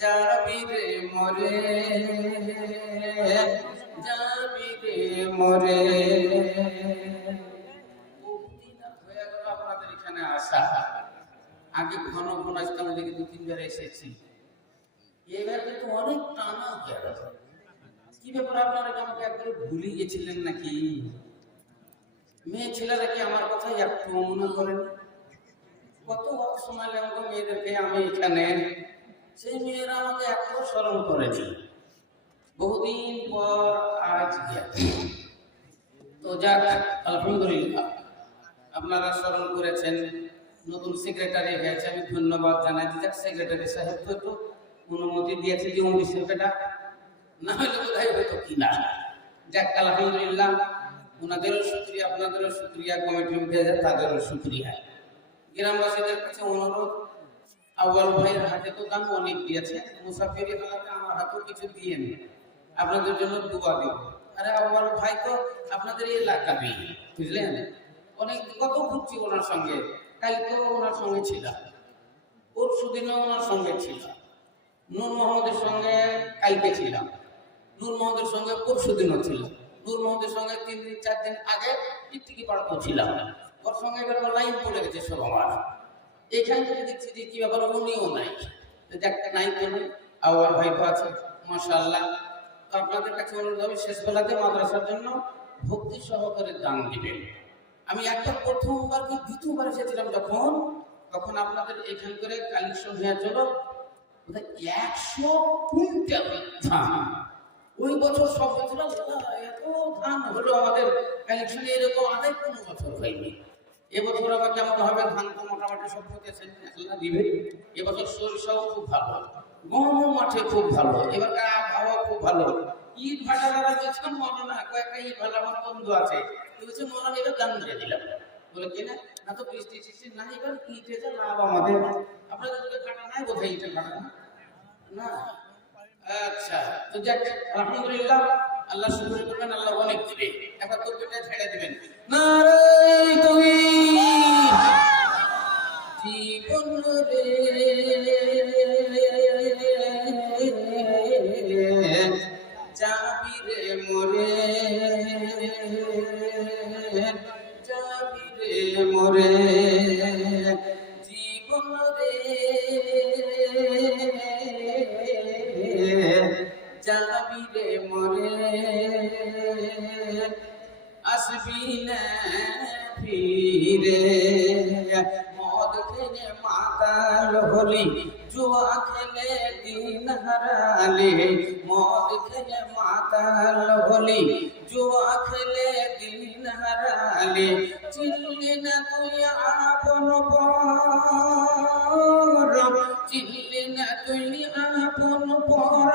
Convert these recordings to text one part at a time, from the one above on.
যাবি রে মরে, যাবি রে মরে। আপনাদের এখানে আসা আগে ঘন ঘন আসতাম, দেখি 2-3 বার এসেছি, এবার কিন্তু অনেক টানা হয়ে গেছে। কি ব্যাপার, আপনারা আমাকে একবারে ভুলে গেছিলেন নাকি? মেয়ে ছেলেরা কি আমার কথা একটু মনে করেন? কত সময় লাগলো মেয়েদেরকে আমি এখানে, সেই মেয়েরা আমাকে এত স্মরণ করেছে। বহুদিন পর আজ গেছে, তো যাক আলহামদুলিল্লাহ আপনারা স্মরণ করেছেন। নতুন সেক্রেটারি হয়েছে, আমি ধন্যবাদ জানাই। যাক সেক্রেটারি সাহেব তো একটু অনুমতি দিয়েছে যে বিষয়টা, না হলে বোধহয় হয়তো কিনা। যাক আলহামদুলিল্লাহ, ওনাদেরও শুক্রিয়া, আপনাদেরও শুক্রিয়া, কমিটি তাদেরও শুক্রিয়া। গ্রামবাসীদের কাছে অনুরোধ, আউয়াল ভাইয়ের হাতে তো দাম অনেক দিয়েছে, মুসাফিরি হালাতে আমার হাতেও কিছু দিয়ে নেই, আপনাদের জন্য দোয়া দেব। আরে আউয়াল ভাই তো আপনাদের এলাকারই, বুঝলেন? অনেক কত ঘুরছি ওনার সঙ্গে, কালকেও ওনার সঙ্গে ছিলাম, পরশুদিনও ওনার সঙ্গে ছিলাম, নূর মোহাম্মদের সঙ্গে কালকে ছিলাম, নূর মোহাম্মদের সঙ্গে পরশুদিনও ছিলাম, নূর মোহাম্মদের সঙ্গে 3-4 দিন আগে টিকটিকি পাড়াতেও ছিলাম। ওর সঙ্গে এবার লাইন পড়ে গেছে সব আমার। এখান থেকে দেখছি যে কি ব্যাপার, উনিও নাই, দেখতে নাই কেন, আওয়ার ভাই তো আছে মাশাআল্লাহ। তো আপনাদের কাছে অনুরোধ হবে, শেষ বেলাতে মাদ্রাসার জন্য ভক্তি সহকারে দান দিবেন। আমি একটা প্রথমবার কি দ্বিতীয়বার এসেছিলাম যখন, তখন আপনাদের এখান করে কালেকশন হয়ে চল 100 কুইন্টাল ধান। ওই বছর সব বছর এত ধান হলো আমাদের কালেকশনে, এরকম আদায় কোনো বছর হয়নি। এবছর আবার কেমন হবে, ধান তো মোটামুটি সব হতেছে, দিবে। এবছর সরিষাও খুব ভালো, গম মাঠে খুব ভালো, এবার আবহাওয়া খুব ভালো। ঈদ ভাটা দাদা বলছিলাম মনে না, কয়েকটা ঈদ ভাটা আমার বন্ধু আছে, বলছে মনে এবার দান দিয়ে দিলাম। বলে কিনা না তো বৃষ্টি টিষ্টি না, এবার ঈদে যা লাভ আমাদের। আপনাদের ভাটা নাই বোধহয়, ঈদের ভাটা না। আচ্ছা, তো যাক আলহামদুলিল্লাহ, আল্লাহ শুকর করবেন, আল্লাহ অনেক দিবে। একবার তকবীরটা ছেড়ে দিবেন, নারে তাকবীর। জীবন রে যাবি রে মরে, যাবি রে মরে। জীবন রে যাবি রে মরে, আসবি না ফিরে। মদ খেলে মাতাল হলি, জুয়া খেলে দিন হারালে। মদ খেলে মাতাল হলি, জুয়া খেলে দিন হারালে। চিনলি না তুই আপন পর, চিনলি না তুই আপন পর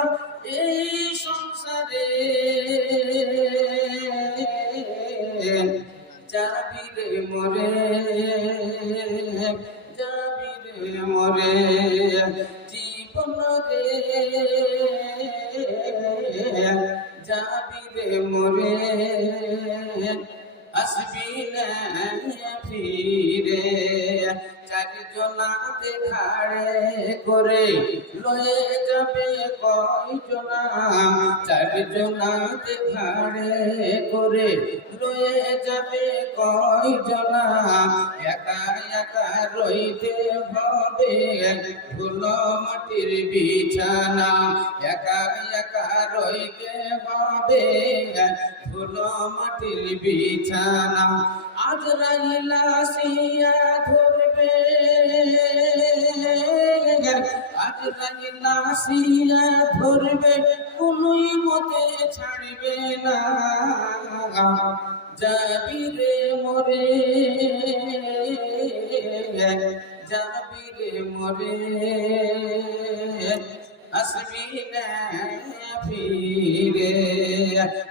এই সংসারে। যাবি রে মরে, যাবি রে মরে। জীবন রে যাবি রে মরে, আসবি না ফিরে। চারজনাতে ঘাড়ে করে লয়ে যাবে কয়জনা, চারজনাতে ঘাড়ে করে লয়ে যাবে কয়জনা। একা একা রইতে হবে ধুলো মাটির বিছানা, একা একা রইতে হবে ধুলো মাটির বিছানা। আজরাইল আসিয়া ধরবে, আজরাইল আসিয়া ধরবে, কোনই মতে ছাড়বে না। যাবি রে মরে, যাবি রে মরে, আসবি না ফিরে।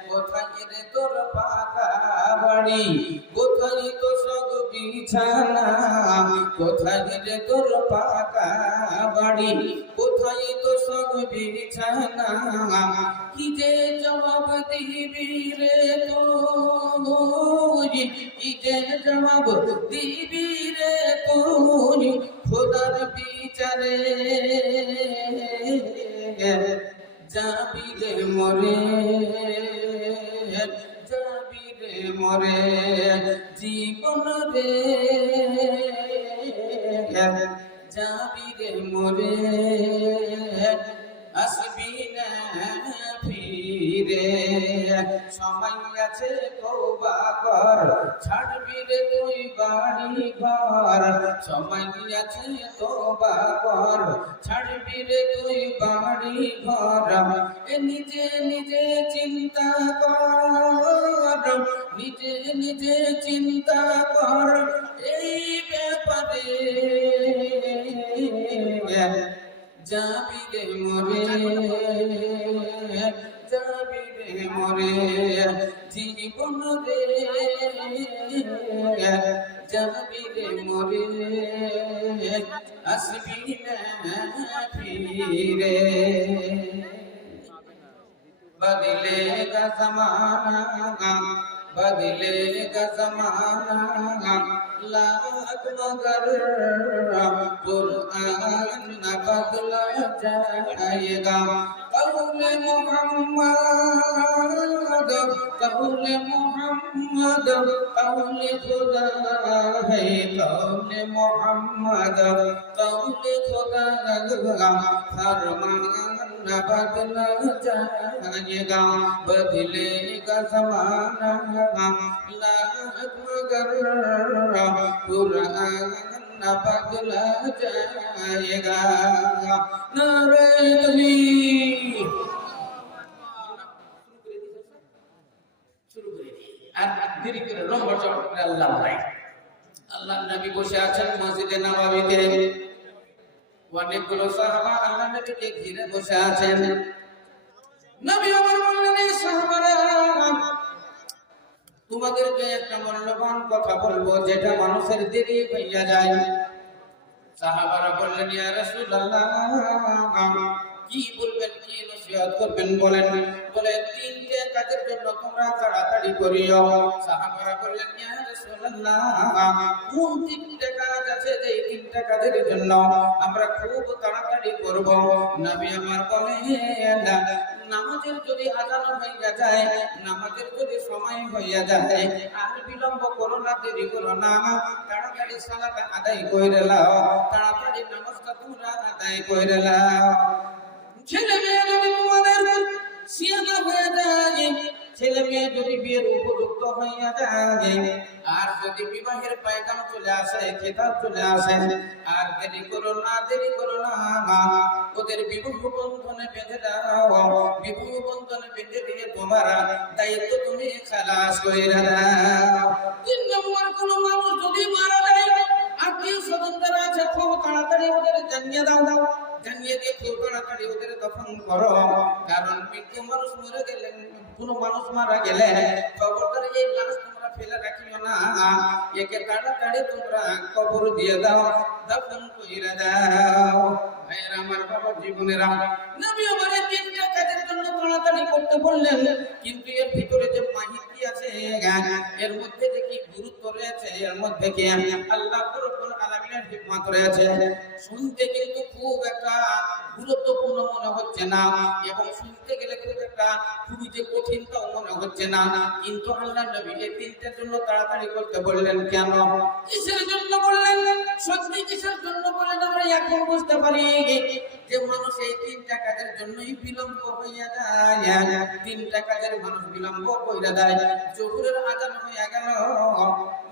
কোথায় রে তোর পাকা বাড়ি, কোথায় তো সব বিছানা। কোথায় রে তোর পাকা বাড়ি, কোথায় তো তোষক বিছানা কি যে জবাব দিবি রে তুই, কি যে জবাব দিবি রে তুই খোদার বিচারে যাবি রে মরে, যাবি রে মরে জীবন রে, যাবি রে মরে আসবি না ফিরে। সময় আছে তওবা কর, ছাড়বি রে তুই বাড়ি ঘর। সময় আছে তওবা কর, ছাড়বি রে তুই বাড়ি ঘর। এ নিজে নিজে চিন্তা কর, নিজে নিজে চিন্তা কর এই ব্যাপারে যাবি রে মরে, যাবি রে মরে জীবন রে, যাবি রে মরে আসবি না ফিরে। बदलेगा ज़माना, बदलेगा ज़माना लाख मगर कुरान न बदला जाएगा। कौले मोहम्मद, कौले मोहम्मद कौले खुदा है, कौले मोहम्मद कौले खुदा फरमान न बदला जाएगा। बदलेगा ज़माना लाख मगर कुरान न बदला जाएगा। नारे तकबीर। আর দেরি করে লম্বা চড় করে আল্লাহ নাই। আল্লাহ নবী বসে আছেন মসজিদে নববীতে, অনেকগুলো সাহাবা আল্লাহ নবীকে ঘিরে বসে আছেন। নবী আমার বললেন, এই সাহাবারা তোমাদেরকে একটা মূল্যবান কথা বলবো যেটা মানুষের দেরি হইয়া যায়। সাহাবারা বললেন, ইয়া রাসূলুল্লাহ কি বলবেন, কি নসিহত করবেন বলেন। বলে, তিনটে কাজের জন্য তোমরা তাড়াতাড়ি করিও। সাহাবারা বললেন, ইয়া রাসূলুল্লাহ কোন তিনটে কাজ আছে যে এই তিনটে কাজের জন্য আমরা খুব তাড়াতাড়ি করব? নবী আমার বলেন, নামাজের যদি আযান হইয়া যায়, নামাজের যদি সময় হইয়া যায়, আর বিলম্ব করো না, দেরি করো না, তাড়াতাড়ি সালাত আদায় কইরে লাও, তাড়াতাড়ি নামাজটা পুরা আদায় কইরে লাও। ছেলে মেয়ে যদি তোমাদের সিয়ানা হয়ে যায়, ছেলে মেয়ে যদি বিয়ের উপযুক্ত হইয়া যায়, আর যদি বিবাহের পায়গাম চলে আসে, খেতাব চলে আসে, আর দেরি করো না, দেরি করো না, ওদের বিবাহ বন্ধনে বেঁধে দাও। বিবাহ বন্ধনে বেঁধে দিয়ে তোমার দায়িত্ব তুমি খালাস করে দাও। 3 নম্বর, কোন মানুষ যদি মারা যায়, আত্মীয় স্বজন যারা আছে খুব তাড়াতাড়ি ওদের জানিয়ে দাও, জানিয়ে দিয়ে খুব তাড়াতাড়ি ওদের দফন করো। কারণ মৃত্যু মানুষ মরে গেলে, কোন মানুষ মারা গেলে খবরদার এই লাশ তোমরা ফেলে রাখিও না, একে তাড়াতাড়ি তোমরা কবর দিয়ে দাও, দফন কইরা দাও। ভাইরা আমার, বাবা জীবনেরা, নবী আমার এই তিনটা কাজের জন্য তাড়াতাড়ি করতে বললেন। কিন্তু এর ভিতরে যে মাহিতি আছে, এর মধ্যে যে কি গুরুত্ব রয়েছে, এর মধ্যে কি আল্লাহ রাব্বুল আলামিনের হিকমত রয়েছে, শুনতে কিন্তু খুব একটা গুরুত্বপূর্ণ মনে হচ্ছে না, এবং শুনতে গেলে খুব একটা খুবই যে কঠিনটাও মনে হচ্ছে না। কিন্তু আল্লাহ নবী এই তিনটার জন্য তাড়াতাড়ি করতে বললেন কেন? কিসের জন্য বললেন? সত্যি কিসের জন্য বললেন আমরা এখন বুঝতে পারি যে মানুষ এই তিনটা কাজের জন্যই বিলম্ব হইয়া যায়। তিনটা কাজের মানুষ বিলম্ব কইরা দেয়। জোহরের আযান হইয়া গেল,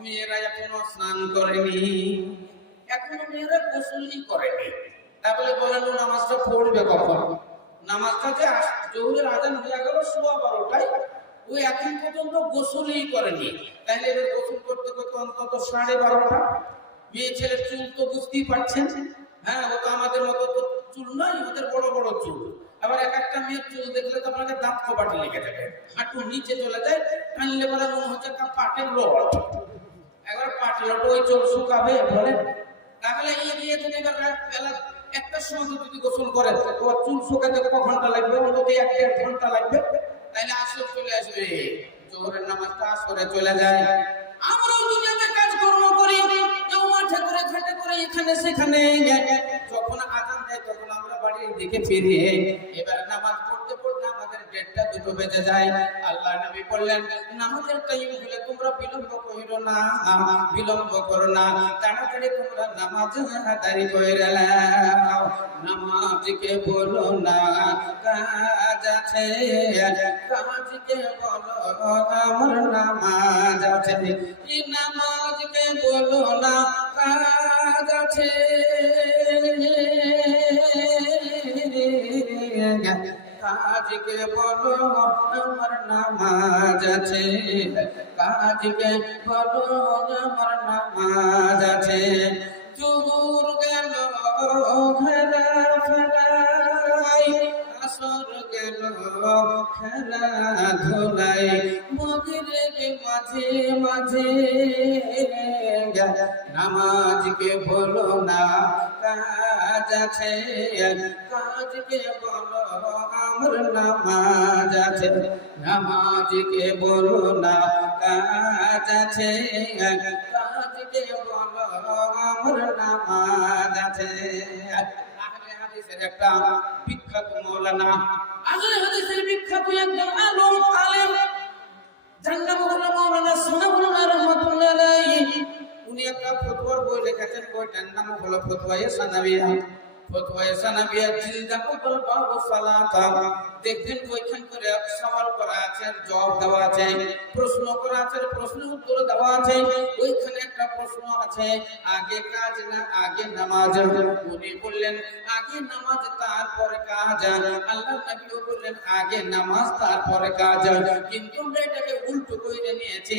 মেয়েরা এখনো স্নান করেনি, এখনো মেয়েরা গোসলই করেনি, তাহলে বলেন নামাজটা পড়বে কখন? নামাজটা যে জোহরের আযান হইয়া গেল 12:15টায়, ওই এখন পর্যন্ত গোসলই করেনি, তাহলে এবার গোসল করতে করতে অন্তত 12:30টা। মেয়ে ছেলের চুল তো বুঝতেই পারছেন, হ্যাঁ, ও তো আমাদের মতো তো চুল নয়, ওদের বড় বড় চুল। আবার এক একটা মেয়ের চুল দেখলে তো আপনাকে দাঁত কপাটে লেগে যাবে, হাঁটু নিচে চলে যায়, টানলে বলে মনে হচ্ছে একটা পাটের লোট। একবার পাটের লোট ওই চুল শুকাবে বলেন? তাহলে এই নিয়ে যদি বেলা একটার সময় যদি গোসল করে তোমার চুল শুকাতে ক ঘন্টা লাগবে? অন্তত 1-1.5 ঘন্টা লাগবে। তাইলে আসর চলে আসবে, জোহরের নামাজটা আসরে চলে যায়। আমরাও দুনিয়াতে কাজকর্ম করি, কেউ মাঠে করে ঘাটে করে এখানে সেখানে, যখন আজান দেয় তখন আমরা বাড়ির দিকে ফিরি। এবার নামাজ পড়তে পড়তে আমাদের 1:30-2 বেজে যায়। আল্লাহ নবী বললেন, নামাজের টাইম হলে তোমরা বিলম্ব করো না, বিলম্ব করো না, তাড়াতাড়ি তোমরা নামাজ আদায় করে নাও। নামাজকে বলো না কাজ আছে, কাজকে বলো আমার নামাজ আছে। নামাজকে বলো না কাজ আছে, কাজকে বলো আমার নামাজ আছে, কাজকে বলো আমার নামাজ আছে। জোহর গেল খেলা ফেলাই, আসর গেল খেলা ধুলাই, মাগরিব মাঝে মাঝে, নামাজকে বলো না কাজ আছে, কাজকে বলো আমার নামাজ আছে। নামাজকে বলো না কাজ আছে, কাজকে বলো আমার নামাজ আছে। আহলে হাদিসের একটা বিখ্যাত মাওলানা, আহলে হাদিসের বিখ্যাত একজন আলেম, যার নাম হলো মাওলানা সানাউল্লাহ রাহমাতুল্লাহ আলাইহি। উনি একটা ফতোয়ার বই লিখেছেন, বইটার নাম হলো ফতোয়ায়ে সানাবিয়া। ফতোয়ায়ে সানাবিয়া জিলদাকুল বাবু সালাতা। দেখবেন ওইখান করে সওয়াল করা আছে, জবাব দেওয়া আছে, প্রশ্ন করা আছে, প্রশ্নের উত্তর দেওয়া আছে। ওইখানে একটা প্রশ্ন আছে, আগে কাজ না আগে নামাজ? উনি বললেন আগে নামাজ তারপরে কাজ। আল্লাহ নবীও বললেন আগে নামাজ তারপরে কাজ। কিন্তু আমরা এটাকে উল্টো করে নিয়েছি,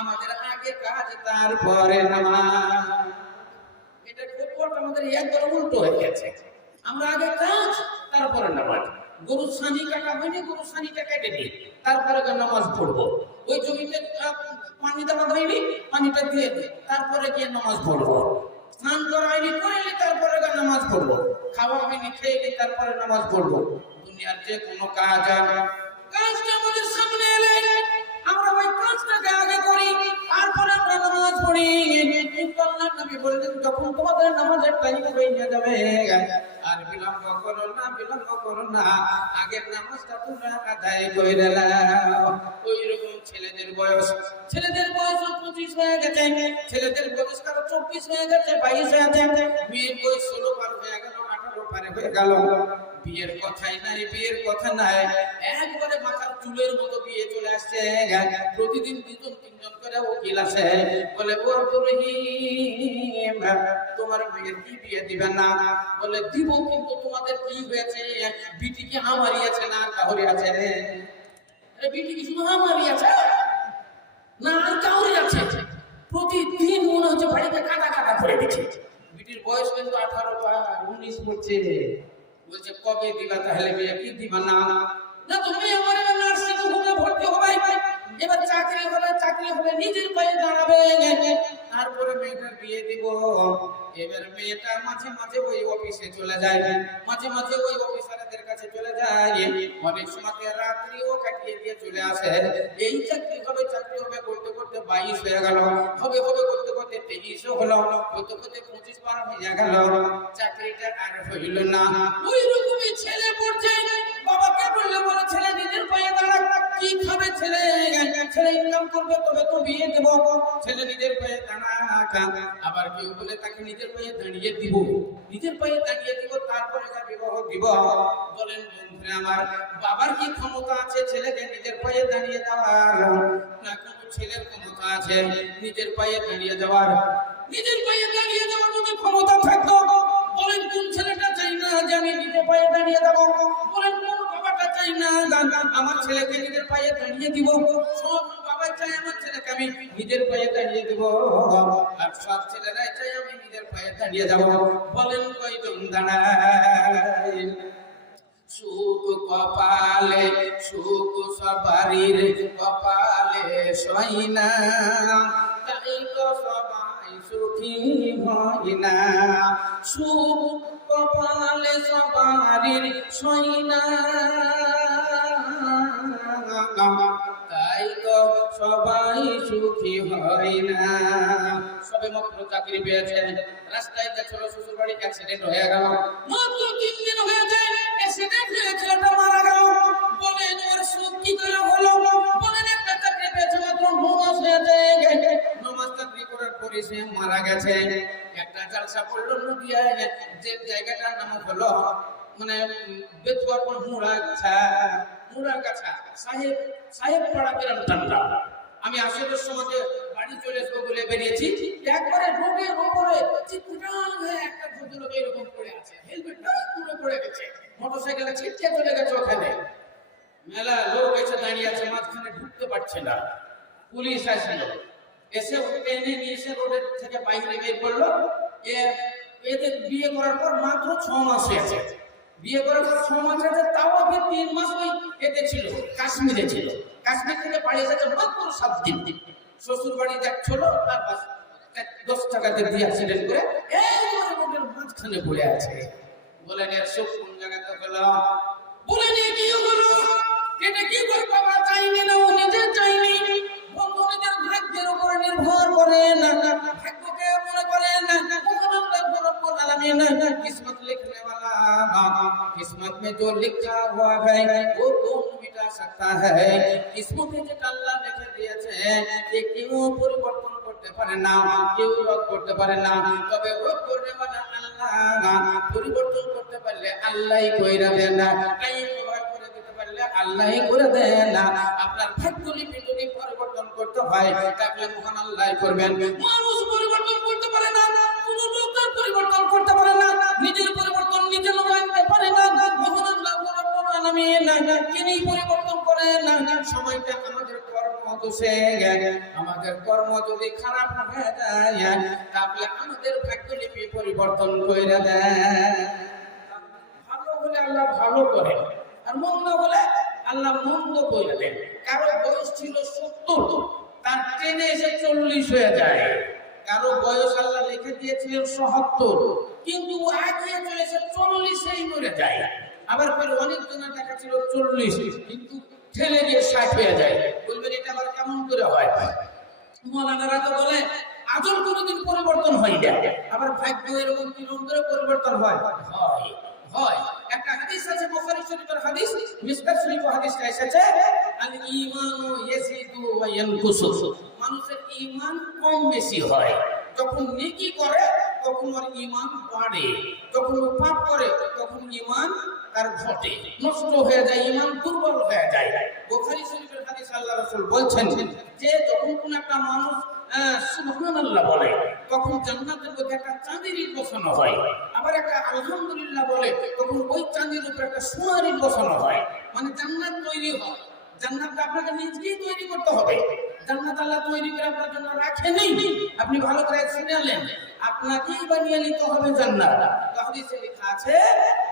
আমাদের আগে কাজ তারপরে নামাজ। এটা ফতোয়াটা আমাদের একদম উল্টো হয়ে গেছে। আমরা আগে কাজ তারপরে নামাজ। গরু ছানি কাটা হয়নি, গরু ছানিটা কেটে দিই তারপরে নামাজ পড়বো। ওই জমিতে পানি দেওয়া হয়নি, পানিটা দিয়ে দিই তারপরে গিয়ে নামাজ পড়বো। স্নান করা হয়নি, করে নিই তারপরে নামাজ পড়বো। খাওয়া হয়নি, খেয়ে নিই তারপরে নামাজ পড়বো। দুনিয়ার যে কোনো কাজটা আমাদের সামনে এলে আমরা ওই কাজটাকে আগে করি, তারপরে আমরা নামাজ পড়ি। আল্লাহ নবী বললেন যখন তোমাদের নামাজের টাইম হয়ে যাবে, আর বিলম্ব করো না, বিলম্ব করো না, আগের নামাজটা তোমরা আদায় করে নাও। ওই রকম ছেলেদের বয়স 25 হয়ে গেছে, ছেলেদের বয়স কারো 24 হয়ে গেছে, 22 হয়ে গেছে, মেয়ের বয়স 16 পার হয়ে গেল, 18 পার হয়ে গেল। বিয়ের কথাই নাই, বিয়ের কথা নাই, একবারে মাথার চুলের মতো বিয়ে চলে আসছে। প্রতিদিন 2-3 করে উকিল আসে, বলে ও রহিম তোমার মেয়ের কি বিয়ে দিবেন না? বলে দিব, কিন্তু তোমাদের কি হয়েছে? বিটি কি আমারই আছে না কাউরি আছে? বিটি কি শুধু আমারই আছে না আর কাউরি আছে? প্রতিদিন মনে হচ্ছে বাড়িতে কাটা কাটা করে দিচ্ছে। বিটির বয়স কিন্তু 18 পার 19 পড়ছে। বলছে কবে দিবা তাহলে বিয়ে? কি দিবা না? না তুমি আমার নার্সিং হোমে ভর্তি হবে, এবার চাকরি হলে নিজের পায়ে দাঁড়াবে, তারপরে মেয়েটার বিয়ে দিব। এবার মেয়েটা মাঝে মাঝে ওই অফিসে চলে যায়, মাঝে মাঝে ওই অফিসারদের কাছে চলে যায়, অনেক সময় রাত্রিও কাটিয়ে দিয়ে চলে আসে। এই চাকরি হবে করতে করতে 22 হয়ে গেল, হবে করতে করতে 23 হলো, করতে করতে 25 পার হয়ে গেল, চাকরিটা আর হইল না। ওই রকমই ছেলে পড়ছে, বাবাকে বললে বলে ছেলে নিজের পায়ে দাঁড়া, কি খাবে ছেলে? ছেলে ইনকাম করবে তবে তো বিয়ে দেব। ছেলে নিজের পায়ে দাঁড়া, আবার কেউ বলে তাকে নিজের পায়ে দাঁড়িয়ে দিব, তারপরে বিবাহ দিব। বলেন বন্ধুরা আমার, বাবার কি ক্ষমতা আছে ছেলেকে নিজের পায়ে দাঁড়িয়ে দেওয়ার? না কোনো ছেলের ক্ষমতা আছে নিজের পায়ে দাঁড়িয়ে যাওয়ার? নিজের পায়ে দাঁড়িয়ে যাওয়ার যদি ক্ষমতা থাকতো, বলেন কোন ছেলেটা চাই না যে আমি নিজের পায়ে দাঁড়িয়ে যাবো? বলেন কোন বাবাটা চাই না আমার ছেলেকে নিজের পায়ে দাঁড়িয়ে দিব? সব বাবা চাই আমার ছেলেকে আমি নিজের পায়ে দাঁড়িয়ে দিব, আর সব ছেলেরাই চাই আমি নিজের পায়ে দাঁড়িয়ে যাবো। বলেন কয়জন দাঁড়ায়? সুখ কপালে, সুখ সবারির কপালে সই না, তাই তো সবাই সুখী হয় না। সুখ কপালে সবারির সইনা, তাই তো সবাই সুখী হয় না। সবে মাত্র চাকরি পেয়েছেন, রাস্তায় যাচ্ছিল, শ্বশুর বাড়ি অ্যাক্সিডেন্ট হয়ে গেল, মাত্র 3 দিন হয়েছে অ্যাক্সিডেন্ট হয়ে ছেলেটা মারা গেল। বলেন ওর সুখ কি করে হলো? বলেন একটা চাকরি পেয়েছে, মাত্র 9 মাস হয়েছে, 9 মাস চাকরি করার পরে সে মারা গেছে। একটা জালসা পড়লো নদিয়ায়, যে জায়গাটার নাম হলো মানে বেতুয়াপুর মুড়াগাছা সাহেব পাড়া গ্রাম ঠান্ডা। আমি আসলে সমাজে বাড়ি চলে আসবো বলে বেরিয়েছি, একবারে রোডের উপরে চিৎকার হয়ে একটা ভদ্রলোক এরকম পড়ে আছে, হেলমেটটা পুরো পড়ে গেছে, মোটরসাইকেলে ছিটকে চলে গেছে। ওখানে মেলা লোক এসে দাঁড়িয়ে আছে, মাঝখানে ঢুকতে পারছে না। পুলিশ আসলো, এসে টেনে নিয়ে এসে রোডের থেকে বাইরে বের করলো। এদের বিয়ে করার পর মাত্র 6 মাস হয়েছে, বিয়ে করার পর 6 মাস হয়েছে, তাও আগে 3 মাস ওই এতে ছিল, কাশ্মীরে ছিল। কাশ্মীর থেকে বাড়ি এসেছে মাত্র 7 দিন। শ্বশুর বাড়ি যাচ্ছিল, আর 10 টাকা দিয়ে অ্যাক্সিডেন্ট করে এই রোডের মাঝখানে পড়ে আছে। বলেন এর সুখ কোন জায়গাতে হলো? বলেন কি হলো? এটা কি করে বাবা চাইনি না, ও নিজে চাইনি। বন্ধু নিজের ভাগ্যের উপর নির্ভর করে না, ভাগ্যকে মনে করে না। किस्मत लिखने वाला, किस्मत में जो लिखा हुआ है वो कौन मिटा सकता है? किस्मत में যেটা আল্লাহ লিখে দিয়েছে যে কেউ পরিবর্তন করতে পারে না, কেউ রদ করতে পারে না। তবে রদ করতে পারে আল্লাহ, পরিবর্তন করতে পারলে আল্লাহই কইরা দেন না, টাইম ওভার করে দিতে পারলে আল্লাহই করে দেন না। আপনার ভাগ্যলিপি যদি পরিবর্তন করতে হয় তাহলে মহান আল্লাহই করবেন। মানুষ পরিবর্তন করতে পারে না, কোন লোক পরিবর্তন করতে পারে না, নিজের পরিবর্তন নিজে আনতে পারে না। মহান আল্লাহ রাব্বুল আলামিন তিনি পরিবর্তন করেন না। সময়টা আমাদের কর্ম দোষে, আমাদের কর্ম যদি খারাপ হয়ে যায় তাহলে আমাদের ভাগ্যলিপি পরিবর্তন করে দেন। ভালো হলে আল্লাহ ভালো করে, আর মন্দ হলে আল্লাহ মন্দ করে দেন। কারো বয়স ছিল 70, তার ট্রেনে এসে 40 হয়ে যায়। কারো বয়স আল্লাহ লিখে দিয়েছিলেন ৭০, কিন্তু আগিয়ে চলেছে 40-এই মরে যায়। আবার পরে অনেক জনের দেখা ছিল 40, কিন্তু ঠেলে গিয়ে 60 হয়ে যায়। বলবেন এটা আবার কেমন করে হয়? মৌলানারা তো বলে আজল কোনোদিন পরিবর্তন হয় না, আবার ভাগ্য এরকম কিরকম করে পরিবর্তন হয়। একটা হাদিস আছে, বুখারী শরীফের হাদিস, মিশকাত শরীফের হাদিসটা এসেছে, আল ঈমানু ইয়াজিদু ওয়া ইয়ানকুসু। মানুষের ঈমান কম বেশি হয়, যখন নেকি করে তখন ওর ঈমান বাড়ে, যখন পাপ করে তখন ঈমান তার ঘটে, নষ্ট হয়ে যায়, ঈমান দুর্বল হয়ে যায়। বুখারী শরীফের হাদিস আল্লাহর রাসূল বলছেন যে যখন কোন একটা মানুষ সুবহানাল্লাহ বলে তখন জান্নাতের মধ্যে একটা চাঁদের ইট বসানো হয়, আবার একটা আলহামদুলিল্লাহ বলে তখন ওই চাঁদের উপর একটা সোনার ইট বসানো হয়। মানে জান্নাত তৈরি হয়। জান্নাতটা আপনাকে নিজেই তৈরি করতে হবে। জান্নাত আল্লাহ তৈরি করে আপনার জন্য রাখেনি, আপনি ভালো করে চিনেলেন, আপনাকেই বানিয়ে নিতে হবে জান্নাত। হাদিসে লেখা আছে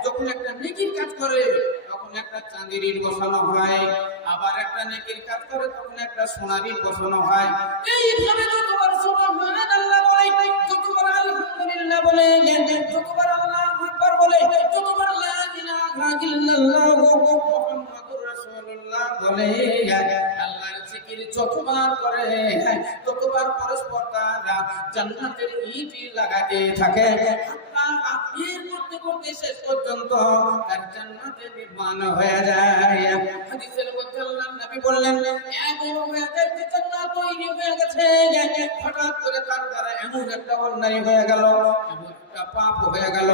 যখন একটা নেকির কাজ করে তখন একটা চাঁদের ইট বসানো হয়, আবার একটা নেকির কাজ করে তখন একটা সোনার ইট বসানো হয়। এইভাবে যতবার সুবহানাল্লাহ বলে, যতবার আলহামদুলিল্লাহ বলে, যতবার আল্লাহু আকবার বলে, যতবার লা ইলাহা ইল্লাল্লাহ মুহাম্মাদুর রাসূলুল্লাহ বলে, আল্লাহর জিকির যতবার করে ততবার পরস্পর তারা জান্নাতের ইট লাগাতে থাকে। এর করতে করতে শেষ পর্যন্ত তার জান্নাতে নির্মাণ হয়ে যায়। হাদিসের মধ্যে আল্লাহর নবী বললেন এমন হয়ে যায় যে জান্নাত তৈরি হয়ে গেছে, হঠাৎ করে তার দ্বারা এমন একটা অন্যায় হয়ে গেল, এমন একটা পাপ হয়ে গেল,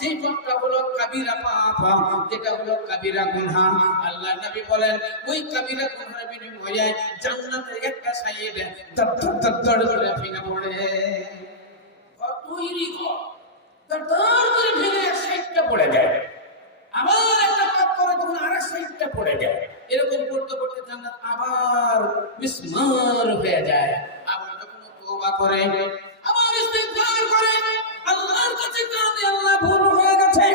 যে পাপটা হলো কাবিরা পাপ, যেটা হলো কাবিরা গুনাহ। আল্লাহর নবী বলেন ওই কাবিরা গুনাহের বিনিময়ে জান্নাতের একটা সাইড দর করে ভেঙে পড়ে, তৈরি হয় দর করে ভেঙে এক সাইডটা পড়ে যায়, আবার একটা পাপ করে তখন আরেক সাইডটা পড়ে যায়। এরকম করতে করতে জান্নাত আবার মিসমার হয়ে যায়। আবার যখন তওবা করে, আবার ইস্তিগফার করে, আল্লাহর কাছে কাঁদে, আল্লাহ ভুল হয়ে গেছে,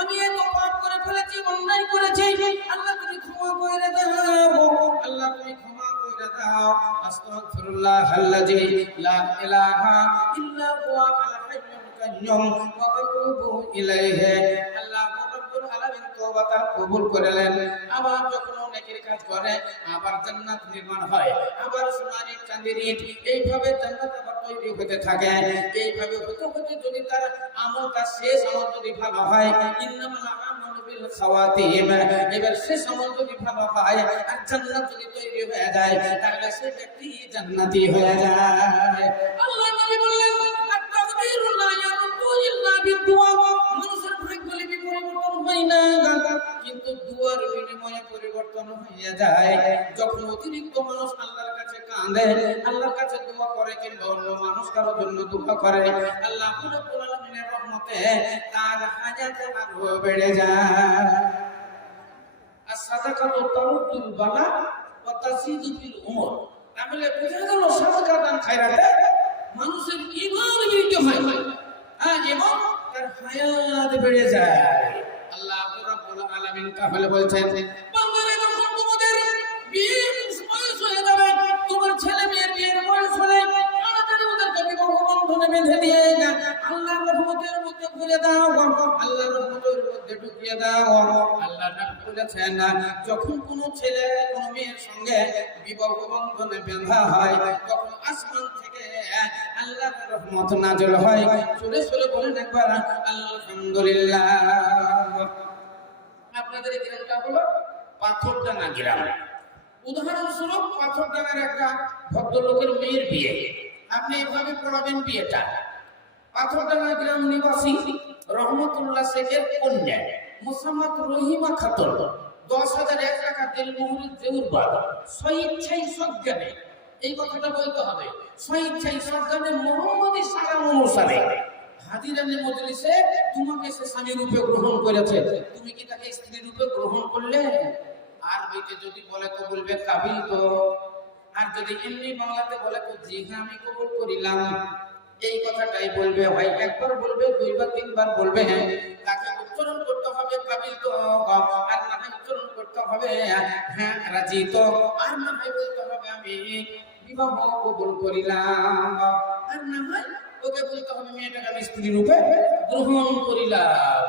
আমি এত পাপ করে ফেলেছি, অন্যায় করেছি, আল্লাহ তুমি ক্ষমা করে দাও, আল্লাহ তুমি ক্ষমা করে দাও। আস্তাগফিরুল্লাহ আল্লাযী লা ইলাহা ইল্লা হুয়া আল হাইয়ুল ফাতাস্তাগফিরুন ওয়া আতুবু ইলাইহি। আল্লাহ রাব্বুল আলামিন তওবাটা কবুল করলেন। আবার যখন নেকির কাজ করে আবার জান্নাত নির্মাণ হয়, আবার সোনালী চাঁদের ইট, এইভাবে জান্নাত আবার তৈরি হতে থাকে। এইভাবে হতে হতে যদি তার আমলটা শেষ আমল যদি ভালো হয়, ইন্নামাল আমালু বিল খাওয়াতিম, এবার শেষ আমল যদি ভালো হয় আর জান্নাত যদি তৈরি হয়ে যায়, তাহলে সে ব্যক্তি জান্নাতি হয়ে যায়। আল্লাহ নবী বললেন, আত-তাকদীরু লা ইয়ারুদু ইল্লা বিদুআ। মানুষের ভাগ্যলিপি পরিবর্তন হয় না, কিন্তু দুয়ার বিনিময়ে পরিবর্তন হয়ে যায়। যখন অতিরিক্ত মানুষ আল্লাহর কাছে কাঁদে, আল্লাহর কাছে দোয়া করে, কিংবা অন্য মানুষ কারোর জন্য দোয়া করে, আল্লাহ রাব্বুল আলামিনের রহমতে তার হায়াত আরো বেড়ে যায়। as-সাদাকাতু তারুদ্দুল বালা ওয়া তাসিদু ফিল উমর। তাহলে বোঝা গেল সাদাকা দান খায়রাতে মানুষের ঈমান বৃদ্ধি হয়, এবং তার হায়াত বেড়ে যায়। আল্লাহ রাব্বুল আলামিন তাহলে বলছেন, বান্দারা যখন তোমাদের বিয়ের বয়স হয়ে যাবে, তোমার ছেলে মেয়ের বিয়ের বয়স হলে তাড়াতাড়ি ওদেরকে বিবাহ বন্ধনে বেঁধে দিয়ে আল্লাহর রহমতের মধ্যে ভরে দাও, আল্লাহর রহমতের মধ্যে ঢুকিয়ে দাও। আল্লাহ বলেছেন, যখন কোনো ছেলে কোনো মেয়ের সঙ্গে বিবাহ বন্ধনে বাঁধা হয়, তখন আসমান থেকে আল্লাহর রহমত নাযিল হয়। জোরে জোরে বলেন একবার আলহামদুলিল্লাহ। আপনাদের গ্রামটা হলো পাথরডাঙ্গা গ্রাম। উদাহরণস্বরূপ পাথরডাঙ্গার একটা ভদ্রলোকের মেয়ের বিয়ে, আপনি এভাবে পড়াবেন বিয়েটা। পাথরডাঙ্গা গ্রাম নিবাসী রহমতুল্লাহ শেখের কন্যা মুসাম্মাত রহিমা খাতুন 10,001 টাকা তেলমুহুরির জেউরবাদ স্বইচ্ছাই সজ্ঞানে, এই কথাটা বলতে হবে, স্বইচ্ছাই সজ্ঞানে মুহাম্মাদি সালাম অনুসারে হাজিরানে মজলিসে তোমাকে সে স্বামী রূপে গ্রহণ করেছে, তুমি কি তাকে স্ত্রী রূপে গ্রহণ করলে? আর বেটে যদি বলে তো বলবে কাবিল তো, আর যদি এমনি বাংলাতে বলে তো জি হ্যাঁ আমি কবুল করিলাম। এই কথাটাই বলবে, হয় একবার বলবে, দুইবার তিনবার বলবে, তাকে উচ্চারণ করতে হবে কাবিল তো, আর না হয় উচ্চারণ করতে হবে হ্যাঁ রাজি তো, আর না হয় বলতে হবে আমি বিবাহ কবুল করিলাম, আর না হয় ওকে বলতে হবে মেয়েটাকে আমি স্ত্রী রূপে গ্রহণ করিলাম।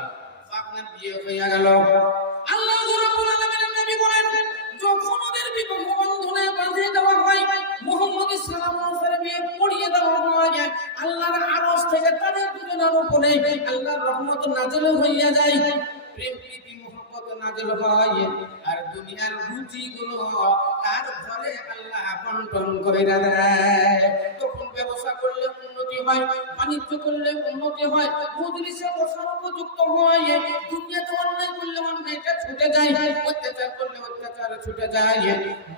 আপনার বিয়ে হয়ে গেল। আল্লাহ রাব্বুল আলামিনের নবী বলেন, যখন ওদের বিবাহ বন্ধনে বাঁধে দেওয়া হয়, মুহাম্মদ সাল্লাল্লাহু আলাইহি ওয়াসাল্লাম বিয়ে পড়িয়ে দেওয়া হয়, আল্লাহর আরশ থেকে তাদের দুজনের উপরে আল্লাহর রহমত নাযিল হইয়া যায়, প্রেম প্রীতি মুহাব্বত নাযিল হয়, আর দুনিয়ার রুচিগুলো তার ঘরে আল্লাহ বন্টন করে দেয়। তখন ব্যবসা করলে উন্নতি হয়, বাণিজ্য করলে উন্নতি হয়, মজলিসে বসার উপযুক্ত হয়, দুনিয়াতে অন্যায় করলে অন্যায়টা ছুটে যায়, অত্যাচার করলে অত্যাচার ছুটে যায়,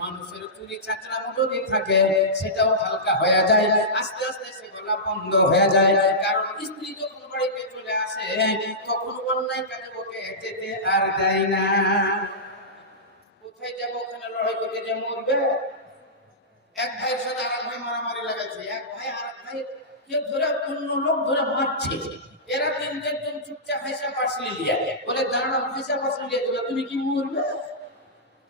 মানুষের চুরি চাচড়ামো যদি থাকে সেটাও হালকা হয়ে যায়, আস্তে আস্তে সেগুলো বন্ধ হয়ে যায়। কারণ স্ত্রী যখন বাড়িতে চলে আসে তখন অন্যায় কাজে ওকে যেতে আর দেয় না। কোথায় যাবো, ওখানে লড়াই করতে যে মরবে। এক ভাইয়ের সাথে আর এক ভাই মারামারি লাগাচ্ছে, এক ভাই আর এক ভাই কে ধরে অন্য লোক ধরে মারছে, এরা তিন চারজন চুপচাপ হাসা পাশলি লিয়া বলে দাঁড়াও, হাসা পাশলি লিয়া তোলা তুমি কি মরবে?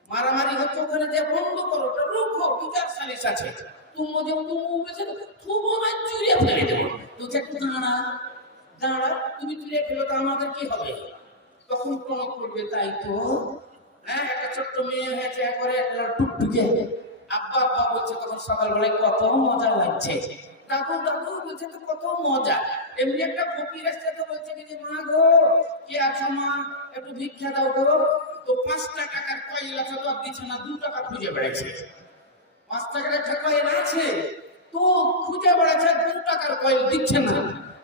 মারামারি হচ্ছে, ওখানে যে বন্ধ করো, ওটা রুখো, বিচার সালিশ আছে, তুমি যে তুমি বেঁচে তুমি আমায় চুরিয়ে ফেলে দেবো, তুই একটু দাঁড়া দাঁড়া, তুমি চুরিয়ে ফেলো তো আমাদের কি হবে? তখন প্রণব করবে, তাই তো হ্যাঁ, একটা ছোট্ট মেয়ে হয়েছে একবারে টুকটুকে, আব্বা আব্বা বলছে, তখন সকালবেলায় কত মজা লাগছে, দাদু দাদু বলছে তো কত মজা। এমনি একটা ফকির আসছে তো বলছে কি যে মা গো কি আছো মা, একটু ভিক্ষা দাও গো, তো 5 টাকার কয়েল আছে তো দিচ্ছে না, 2 টাকা খুঁজে বেড়াচ্ছে, 5 টাকার একটা কয়েল আছে তো খুঁজে বেড়াচ্ছে, 2 টাকার কয়েল দিচ্ছে না।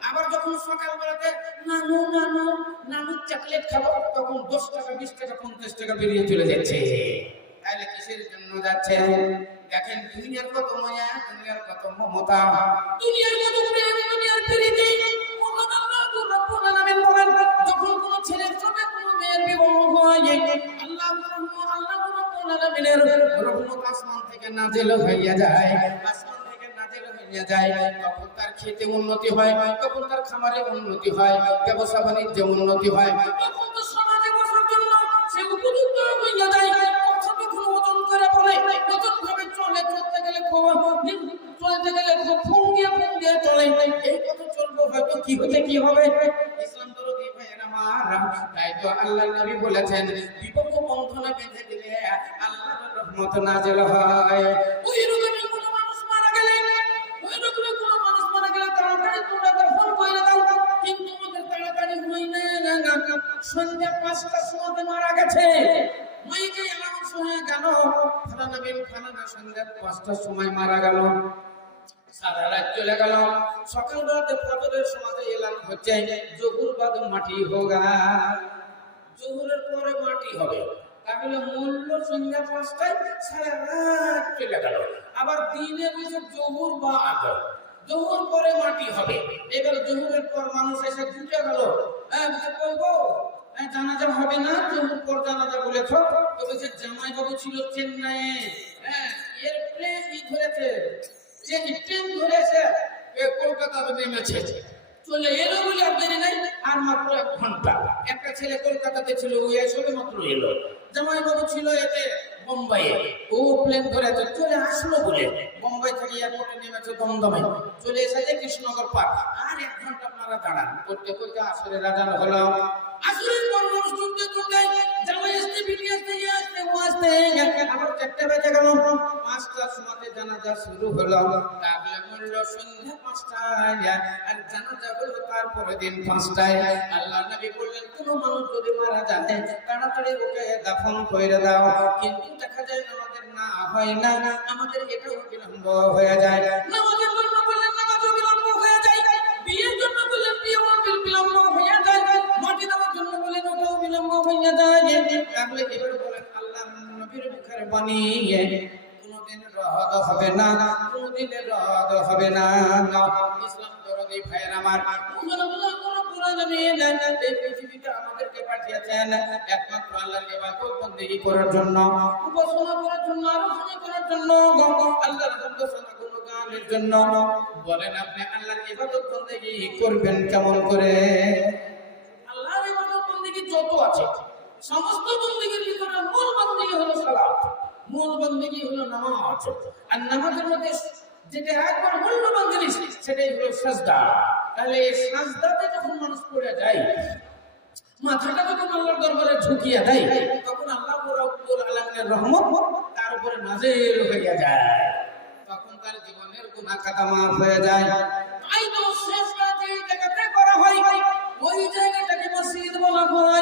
আবার যখন সকালবেলাতে নানু নানু নানু চকলেট খাবো, তখন 10 টাকা 20 টাকা 50 টাকা বেরিয়ে চলে যাচ্ছে। তাহলে কিসের জন্য যাচ্ছে? দেখেন দুনিয়ার কত মায়া, দুনিয়ার কত মমতা, দুনিয়ার কত প্রেম, দুনিয়ার প্রীতি। আল্লাহ রাব্বুল আলামিন বলেন, যখন কোন ছেলের সাথে কোন মেয়ের বিবাহ হয়, আল্লাহ রাব্বুল আলামিনের রহমত আসমান থেকে নাযিল হইয়া যায়, আসমান থেকে নাযিল হইয়া যায়। তখন তার খেতে উন্নতি হয়, তখন তার খামারে উন্নতি হয়, ব্যবসা বাণিজ্যে উন্নতি হয়, তখন তো সমাজে বসার জন্য সে উপযুক্ত হইয়া যায়। ওজন করে বলে, ওজন ভাবে চলে, চলতে গেলে খুব ফোন দিয়ে চলে, এই কথা চলবো হয়তো কি হতে কি হবে? ইসলাম দরদি ভাইয়েরা আমার, তাই তো আল্লাহর নবী বলেছেন বিবাহ বন্ধনে বেঁধে দিলে আল্লাহর রহমত নাযিল হয়। ওই রকমই কোনো মানুষ মারা গেলে, ওই রকমই কোনো মানুষ মারা গেলে তাড়াতাড়ি তোমরা দাফন করে দাও। কিন্তু আমাদের তাড়াতাড়ি হয় না। সন্ধ্যা 5টার সময় মারা গেছে, মাইকে এলাউন্স হয়ে গেল ফালানা বিন ফালানা সন্ধ্যা 5টার সময় মারা গেল। সারা রাত চলে গেল, সকাল রাতে ফজরের সময় এলান হচ্ছে জোহর বাদ মাটি হোগা, জোহরের পরে মাটি হবে। তাহলে মূল্য সন্ধ্যা 5টায় সারা রাত চলে গেল। আবার দিনে বুঝে জোহর বাদ, জোহর পরে মাটি হবে। এবার জোহরের পর মানুষ এসে জুটে গেল, বলবো জানাজা হবে না, জোহর পর জানাজা বলেছ। তো বলছে জামাই বাবু ছিল চেন্নাইয়ে, এয়ারপ্লেন ধরেছে, যে ট্রেন ধরেছে কলকাতাতে নেমেছে, চলে এলো বলে আর দেরি নাই, আর মাত্র 1 ঘন্টা। একটা ছেলে কলকাতাতে ছিল, ওই আসলে মাত্র এলো। জামাই বাবু ছিল এতে বোম্বাইয়ে, ও প্লেন ধরেছে, চলে আসলো বলে বোম্বাই থেকে এয়ারপোর্টে নেমেছে দমদমে, চলে এসেছে কৃষ্ণনগর পার্ক। আর 1 ঘন্টা আপনারা দাঁড়ান, করতে করতে আসরের আজান হলো। আসরের পর মানুষ চলতে চলতে জামাই আসতে, বিটি আসতে, আসতে ও আসতে আবার 4টা বেজে গেল। 5টার সময় জানাজা শুরু হলো। তাহলে মূল্য সন্ধ্যা 5টায়, আর জানাজা হলো তারপরে দিন 5টায়। আল্লাহ নবী বললেন কোন মানুষ যদি মারা যায় তাড়াতাড়ি ওকে দাফন করে দাও। কিন্তু দেখা যায় আমাদের না হয় না, আমাদের এটাও বিলম্ব হয়ে যায়। নামাজের জন্য বললেন নামাজও বিলম্ব হয়ে যায়, বিয়ের জন্য বললেন বিয়েও বিলম্ব হয়ে যায়, মাটি দেওয়ার জন্য বললেন ওটাও বিলম্ব হয়ে যায়। তাহলে এবার বলেন আল্লাহ নবীর মুখের বাণী কোনদিন রদ হবে না, কোনদিন রদ হবে না। ইসলাম দরদি ভাইয়ের আমার, এই পৃথিবীতে আমাদেরকে পাঠিয়েছেন একমাত্র আল্লাহর ইবাদত বন্দেগী করার জন্য, উপাসনা করার জন্য, আরাধনা করার জন্য, আল্লাহর উপাসনা গুণগানের জন্য। বলেন আপনি আল্লাহর ইবাদত বন্দেগী করবেন কেমন করে? আল্লাহর ইবাদত বন্দেগী যত আছে সমস্ত বন্দেগীর ভিতরে মূল বন্দেগী হলো সালাত, মূল বন্দেগী হলো নামাজ। আর নামাজের মধ্যে যেটা একবার মূল্যবান জিনিস সেটাই হলো সাজদা। তাহলে এই সাজদাতে যখন মানুষ পড়ে যায়, মাথাটা যখন আল্লাহর দরবারে ঝুঁকিয়ে দেয়, তখন আল্লাহ রাব্বুল আলামিনের রহমত তার উপরে নাযিল হয়ে যায়, তখন তার জীবনের গুনাহ খাতা মাফ হয়ে যায়। তাই তো সাজদা যে জায়গাতে করা হয় ওই জায়গাটাকে মসজিদ বলা হয়।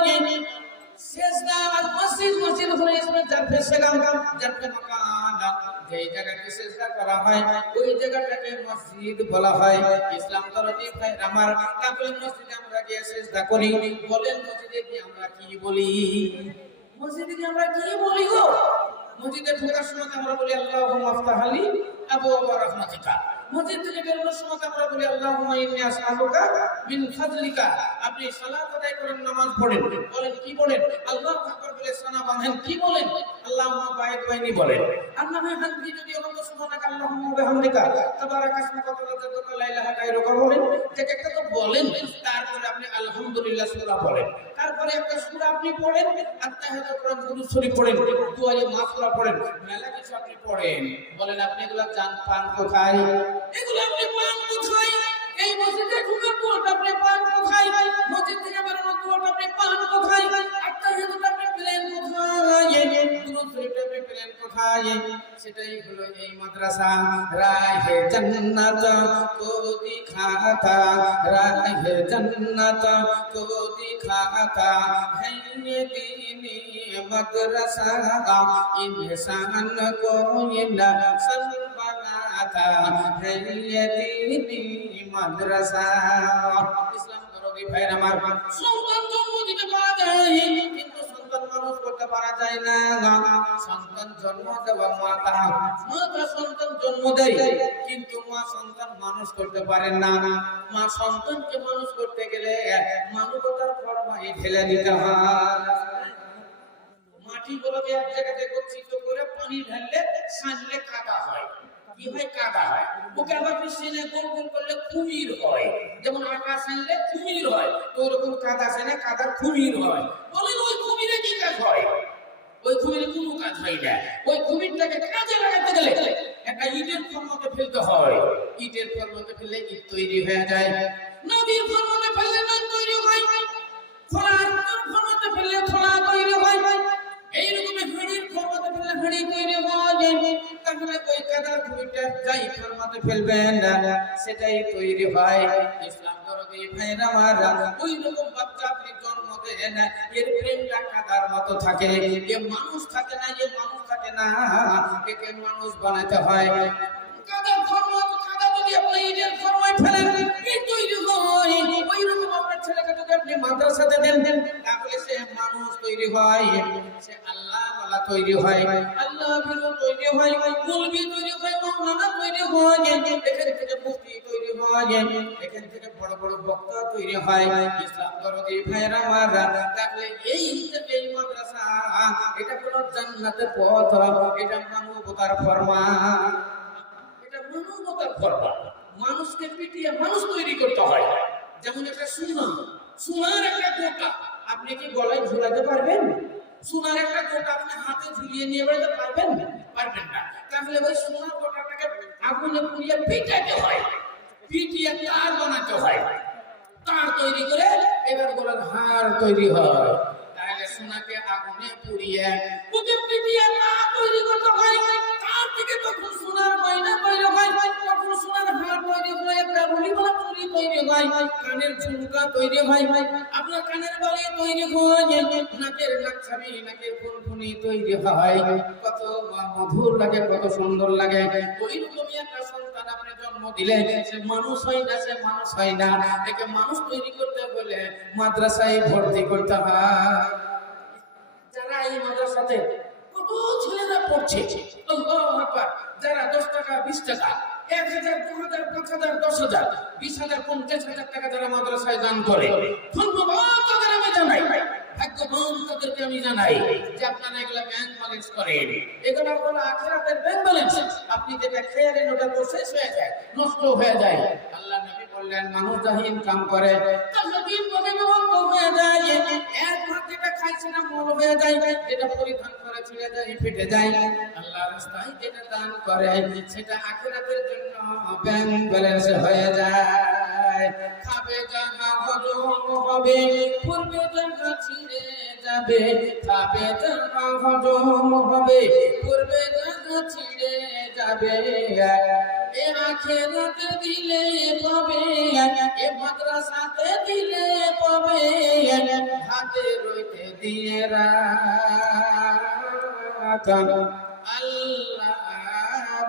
সাজদা আর মসজিদ, মসজিদ হলো ইসমে জারফে সালাম, জারফে মাকান। যেই জায়গাতে সাজদা করা হয় ওই জায়গাটাকে মসজিদ বলা হয়। ইসলাম দরদি ভাইরা আমার, তাহলে মসজিদে আমরা গিয়ে সাজদা করি, বলেন মসজিদে গিয়ে আমরা কি বলি? মসজিদে গিয়ে আমরা কি বলি গো? মসজিদে ঢোকার সময় আমরা বলি আল্লাহুম্মা আফতাহ লি আবওয়াবা রাহমাতিকা। মসজিদ থেকে বেরোনোর সময় আমরা বলি আল্লাহুম্মা ইন্নী আসআলুকা মিন ফাদলিকা। আপনি সালাত আদায় করেন, নামাজ পড়েন, বলেন কি বলেন? আল্লাহু আকবার বলে সানা বাঁধেন, কি বলেন? আল্লাহুম্মা বা'id বাইনি বলেন। আর না হয় হামদি যদি বলেন সুবহানাকা আল্লাহুম্মা ওয়া বিহামদিকা তাবারাকা ইসমুকা ওয়া তাআলা লা ইলাহা গায়রুকা বলেন। ঠিক একটা তো বলেন, তারপরে আপনি আলহামদুলিল্লাহ সূরা পড়েন, তারপরে একটা সূরা আপনি পড়েন, আত্তাহিয়াতুল কোরআন দুরূদ শরীফ পড়েন, দুআয়ে মাগফিরাত পড়েন, মেলা কিছু আপনি পড়েন। বলেন আপনি এগুলা জান পান কোথায়? এগুলো আপনি পান কোথায়? এই মসজিদে ঢোকার দোয়াটা আপনি পান কোথায়? মসজিদ থেকে বেরোনোর দোয়াটা আপনি পান কোথায়? আত্তাহিয়াতুটা আপনি পেলেন কোথায়? দুরূদ শরীফটা আপনি পেলেন কোথায়? সেটাই হলো এই মাদ্রাসা। রাহে জান্নাত কো দিখাতা, রাহে জান্নাত কো দিখাতা, है ये दीनी मदरसा, इंसान को ये नस्ल बनाता, है ये दीनी मदरसा। ইসলাম দরদি ভাইরা আমার, সন্তান জন্ম দিতে পারা যায় কিন্তু সন্তান মানুষ করতে পারা যায় না। সন্তান জন্ম দেওয়া মাতা, মাতা সন্তান জন্ম দেয় কিন্তু মা সন্তান মানুষ করতে পারেন না। মা সন্তানকে মানুষ করতে গেলে মানবতার ফরমায়ে ফেলে দিতে হয়। মাটিগুলোকে এক জায়গাতে গচ্ছিত করে পানি ঢাললে সানলে কাদা হয়। কি হয়? কাদা হয়। ওকে আবার পিছনে গোল গোল করলে কুমির হয়। যেমন আটা সানলে কুমির হয়, তো ওরকম কাদা সানে কাদার কুমির হয়। বলেন ওই কুমিরে কি কাজ হয়? ওই কুমিরে কোনো কাজ হয় না। ওই কুমিরটাকে কাজে লাগাতে গেলে একটা ইটের ফর্মতে ফেলতে হয়। ইটের ফর্মতে ফেললে ইট তৈরি হয়ে যায়, নদীর ফর্মতে ফেললে নদ তৈরি হয়, খোলার ফর্মতে ফেললে খোলা তৈরি হয়, এইরকম হাড়ির ফর্মতে ফেললে হাড়ি তৈরি হয়। তাহলে ওই কাদার ভূমিটা যাই ফর্মতে ফেলবেন সেটাই তৈরি হয়। ইসলাম দরদি ভাইরা মারা ওই রকম বাচ্চা আপনি জন্ম দেন, এর ব্রেনটা কাদার মতো থাকে, এ মানুষ থাকে না, এ মানুষ থাকে না, একে মানুষ বানাতে হয়। কাদার ফর্ম, কাদা যদি আপনি ইটের ফর্মায় ফেলেন ইট তৈরি হয়। ওই রকম আপনার ছেলেকে যদি আপনি মাদ্রাসাতে দেন তাহলে সে মানুষ তৈরি হয়, সে আল্লাহ ওয়ালা তৈরি হয়, আল্লাহ ভীরু তৈরি হয়, মুলবি তৈরি হয়, মাওলানা তৈরি হয়, এখান থেকে মুফতি তৈরি হয়, এখান থেকে বড় বড় বক্তা তৈরি হয়। ইসলাম দরদি ভাইরা মারা তাহলে এই মাদ্রাসা এটা কোনো জান্নাতের পথ, এটা মানবতার ফরমান, এটা মানবতার ফরমান। মানুষকে পিটিয়ে মানুষ তৈরি করতে হয়। যেমন একটা সোনার একটা গোটা আপনি কি গলায় ঝুলাতে পারবেন? সোনার একটা গোটা আপনি হাতে ঝুলিয়ে নিয়ে বেড়াতে পারবেন? পারবেন না। তাহলে ওই সোনার গোটাটাকে আগুনে পুড়িয়ে পিটাতে হয়, পিটিয়ে তার বানাতে হয়, তার তৈরি করে এবার গলার হার তৈরি হয়। তাহলে সোনাকে আগুনে পুড়িয়ে ওকে পিটিয়ে তার তৈরি করতে হয়, তার থেকে তখন সোনার গয়না তৈরি হয়, তখন সোনার হার তৈরি হয়, একটা রুলিওয়ালা চুড়ি তৈরি হয়, কানের ঝুমকা তৈরি হয়, আপনার কানের বালি তৈরি হয়, নাকের নাকছাবি, নাকের ফুনফুনি তৈরি হয়। কত মধুর লাগে, কত সুন্দর লাগে। ওই রকমই একটা সন্তান আপনি জন্ম দিলে সে মানুষ হয় না, সে মানুষ হয় না। একে মানুষ তৈরি করতে হলে মাদ্রাসায় ভর্তি করতে হয়। যারা এই মাদ্রাসাতে কত ছেলেরা পড়ছে, আল্লাহু আকবার, যারা 10 টাকা 20 টাকা 1000 2000 5000 10000 20000 50000 টাকা যারা মাদ্রাসায় দান করে, ধন্যবাদ তাদের আমি জানাই, ভাগ্যবান তাদেরকে আমি জানাই যে আপনারা এগুলা ব্যাংক ব্যালেন্স করেন। এগুলো হলো আখিরাতের ব্যাংক ব্যালেন্স। আপনি যেটা খেয়ালেন ওটা তো শেষ হয়ে যায়, নষ্ট হয়ে যায়। আল্লাহ নবী বললেন মানুষ যা ইনকাম করে তার দিন ভাবে বিভক্ত হয়ে যায়। এক ভাগ যেটা খাইছে না মল হয়ে যায়, যেটা পরিধান করে ছিঁড়ে যায়, ফেটে যায়। আল্লাহর রাস্তায় যেটা দান করে সেটা আখিরাতের জন্য ব্যাংক ব্যালেন্স হয়ে যায়। খাবে জায়গা হজম হবে, পূর্বে জায়গা ছিঁড়ে যাবে, খাবে জায়গা হজম হবে, পূর্বে জায়গা ছিঁড়ে যাবে। এ আখিরাতে দিলে পাবে, এ মাদ্রাসাতে দিলে পাবে, হাতে রইতে দিয়ে রাখ, আল্লাহ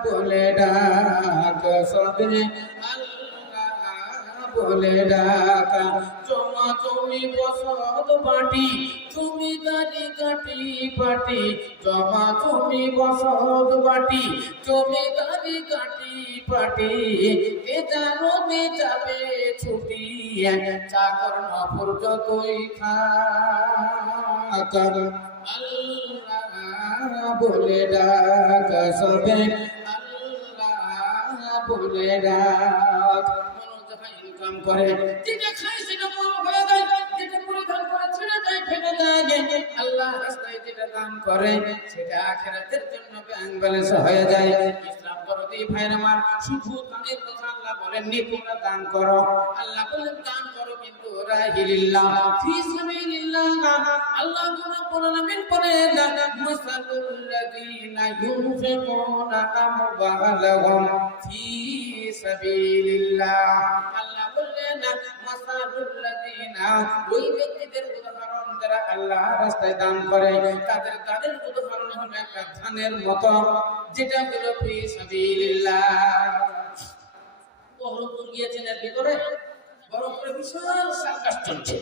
বলে ডাক, সবে আল্লাহ বলে ডাক। জমা জমি বসত বাটি, জমিদারি কাটি পাটি, জমা জমি বসত বাটি, জমিদারি কাটি পাটি, এ জানতে যাবে ছুটি, চাকর নফর যতই খাক, আল্লাহ বলে ডাক, সবে আল্লাহ বলে ডাক। ইনকাম করে যেটা খায় সেটা মল হয়ে যায়, যেটা পরিধান করে ছেড়ে যায়, ফেটে যায়। আল্লাহ রাস্তায় যেটা দান করে সেটা আখিরাতের জন্য ব্যাংক ব্যালেন্স হয়ে যায়। ইসলাম দরদি ভাইরা আমার, শুধু দানের কথা আল্লাহ বলেননি তোমরা দান করো, আল্লাহ বলেন দান করো কিন্তু রাহিলিল্লাহ, ফি সাবিলিল্লাহ। আল্লাহ রাব্বুল আলামিন বলেন মাসালুল লাযিনা ইউনফিকুনা আমওয়ালাহুম ফি সাবিলিল্লাহ। আল্লাহ বললেন মাসালুল লাযিনা, ওই ব্যক্তিদের উদাহরণ যারা আল্লাহ রাস্তায় দান করে, তাদের উদাহরণ হলো একটা ধানের মতো, যেটা হলো ফি সাবিলিল্লাহ। বহরমপুর গিয়েছেন এর ভিতরে, বহরমপুরে বিশাল সার্কাস চলছে।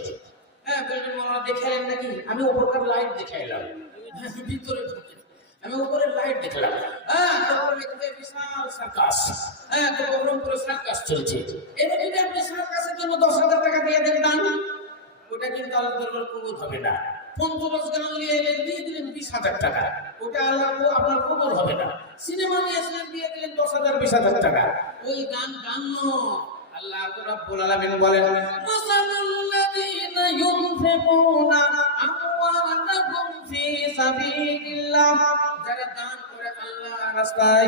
হ্যাঁ বলবেন ওনারা দেখালেন নাকি? আমি উপরকার লাইট দেখাইলাম, ভিতরে আমি উপরে লাইট দেখলাম। হ্যাঁ বিশাল সার্কাস, হ্যাঁ বহরমপুরে সার্কাস চলছে। এবার যদি আপনি সার্কাসের জন্য 10,000 টাকা দিয়ে দেন দান, ওটা কিন্তু আল্লাহ দরবার কবুল হবে না। 50 গান নিয়ে এলেন দিয়ে দিলেন 20,000 টাকা, ওটা আল্লাহ আপনার কবুল হবে না। সিনেমা নিয়েছিলেন দিয়ে দিলেন 10,000 20,000 টাকা, ওই গান গান নয়। আল্লাহ রাব্বুল আলামিন বলেন মাসালুল লাযিনা ইউনফিকুনা আমওয়ালাহুম ফি সাবিলিল্লাহ, যারা দান করে আল্লাহ রাস্তায়,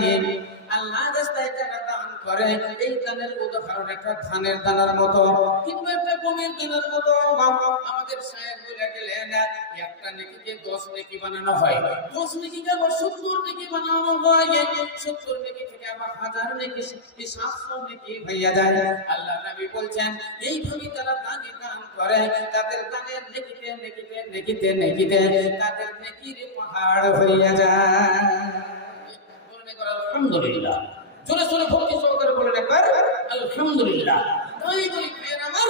আল্লাহ রাস্তায় যারা দান করে, এই দানের উদাহরণ একটা ধানের দানার মতো কিংবা একটা গমের দানার মতো। আমাদের সাহেব বলে গেলেন একটা নেকিকে 10 নেকি বানানো হয়, 10 নেকিকে আবার 70 নেকি বানানো হয়, 70 নেকি থেকে আবার 1000 নেকি 700 নেকি হইয়া যায়। আল্লাহ নবী বলছেন এইভাবে তারা দান করে, তাদের দানের নেকিতে নেকিতে নেকিতে নেকিতে তাদের নেকির পাহাড় হইয়া যায়। বলেন একবার আলহামদুলিল্লাহ, জোরে জোরে ভক্তি সহকারে বলেন একবার আলহামদুলিল্লাহ। তাই বলি ভাইয়েরা আমার,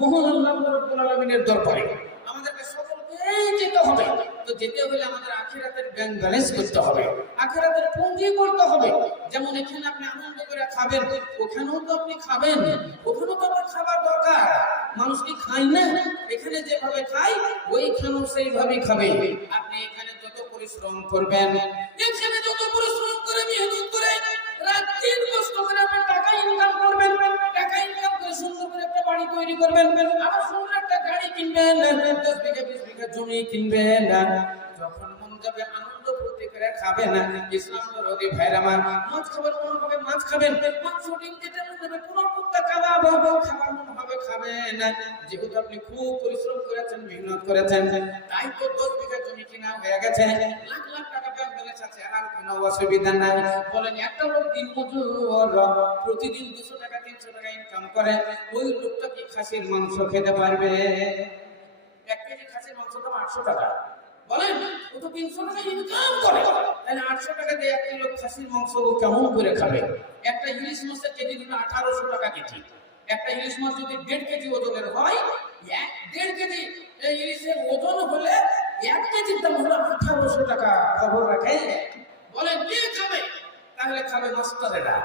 মহান আল্লাহ রাব্বুল আলামিনের দরবারে আমাদেরকে সকলকে যেতে হবে। তো যেতে হলে আমাদের আখিরাতের ব্যাংক ব্যালেন্স করতে হবে, আখিরাতের পুঁজি করতে হবে। যেমন এখানে আপনি আনন্দ করে খাবেন, ওখানেও তো আপনি খাবেন, ওখানেও তো আপনার খাবার দরকার। মানুষ কি খায় না? এখানে যেভাবে খায় ওইখানেও সেইভাবেই খাবে। আপনি এখানে যত পরিশ্রম করবেন, এখানে যত পরিশ্রম করে মেহনত করে রাত-দিন কষ্ট করে আপনি টাকা ইনকাম করবেন, টাকা ইনকাম করে সুন্দর করে একটা বাড়ি তৈরি করবেন, আবার সুন্দর একটা গাড়ি কিনবেন, 10 বিঘা 20 বিঘা জমি কিনবেন। যখন মন যাবে আনন্দ ফুর্তি করে খাবেন। ইসলাম দরদি ভাইরা আমার, মাছ খাবার মন হবে মাছ খাবেন, মাংস ডিম যেটা মন হবে পুরো পুত্তা খাবার খাবার মন হবে খাবেন। যেহেতু আপনি খুব পরিশ্রম করেছেন, মেহনত করেছেন, তাই তো 10 বিঘা জমি কিনা হয়ে গেছে, লাখ লাখ টাকা ব্যাংক ব্যালেন্স আছে, আর কোনো অসুবিধা নাই। বলেন একটা লোক দিনমজুর প্রতিদিন 200 টাকা 300 টাকা ইনকাম করে, ওই লোকটা কি খাসির মাংস খেতে পারবে? 1 কেজি খাসির মাংস তো 800 টাকা। বলেন ও তো 300 টাকা ইনকাম করে, তাহলে 800 টাকা দিয়ে 1 কিলো খাসির মাংস ও কেমন করে খাবে? একটা ইলিশ মাছের কেজি দিল 1800 টাকা কেজি। একটা ইলিশ মাছ যদি 1.5 কেজি ওজনের হয়, 1.5 কেজি ইলিশের ওজন হলে 1 কেজির দাম হলো 1800 টাকা। খবর রাখে? বলেন কে খাবে? তাহলে খাবে মাস্টারেরা,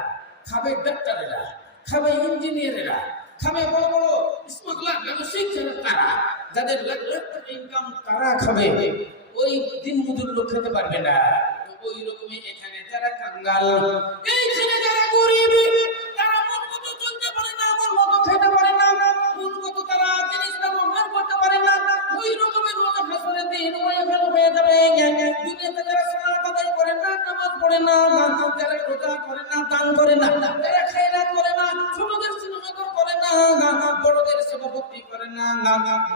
খাবে ডাক্তারেরা, খাবে ইঞ্জিনিয়ারেরা, খাবে বড় বড় স্মাগলার ব্যবসায়িক তারা, যাদের লাখ লাখ টাকা ইনকাম, তারা খাবে। ওই দিন মজুর লোক খেতে পারবে না। ওই রকমই এখানে যারা কাঙ্গাল, এইখানে যারা গরিব, তারা মন মতো চলতে পারে না, মন মতো খেতে পারে না, মন মতো তারা জিনিসটা ব্যবহার করতে পারে না। ওই রকমের রোজ হাসরের দিন ওই ভালো হয়ে যাবে। দুনিয়াতে যারা সালাত আদায় করে না, নামাজ পড়ে না, যারা রোজা করে না, দান করে না, যারা খায়রাত করে না, ছোটদের স্নেহ করে না, বড়দের সেবা ভক্তি করে না,